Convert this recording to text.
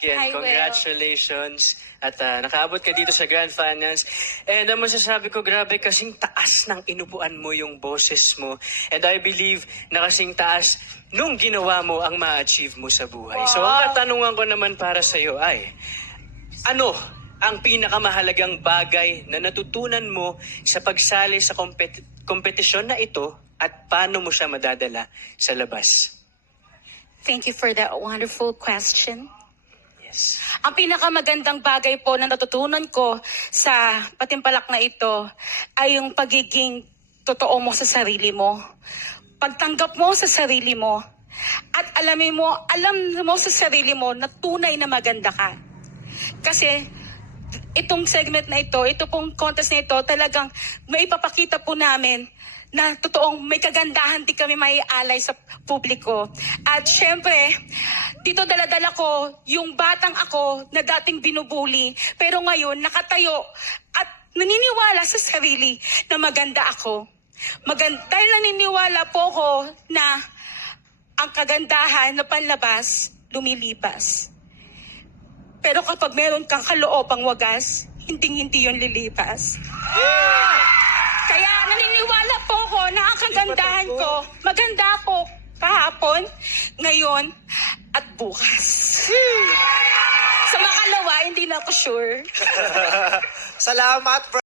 Again, Hi, Will. congratulations. At nakaabot ka dito sa Grand Finals. And ang masasabi ko, grabe kasing taas ng inupuan mo yung boses mo. And I believe na kasing taas nung ginawa mo ang ma-achieve mo sa buhay. So ang katanungan ko naman para sa'yo ay, ano ang pinakamahalagang bagay na natutunan mo sa pagsali sa kompetisyon na ito at paano mo siya madadala sa labas? Thank you for that wonderful question. Yes. Ang pinakamagandang bagay po na natutunan ko sa patimpalak na ito ay yung pagiging totoo mo sa sarili mo. Pagtanggap mo sa sarili mo at alam mo sa sarili mo na tunay na maganda ka. Kasi itong segment na ito pong contest na ito, talagang may ipapakita po namin na totoong may kagandahan din kami may alay sa publiko. At syempre, dito daladala ko yung batang ako na dating binubuli, pero ngayon nakatayo at naniniwala sa sarili na maganda ako. Dahil naniniwala po ko na ang kagandahan na panlabas, lumilipas. Pero kapag meron kang kaloobang wagas, hindi yun lilipas. Kaya naniniwala po ko na ang kagandahan ko, maganda ako kahapon, ngayon, at bukas. Sa makalawa, hindi na ako sure. Salamat,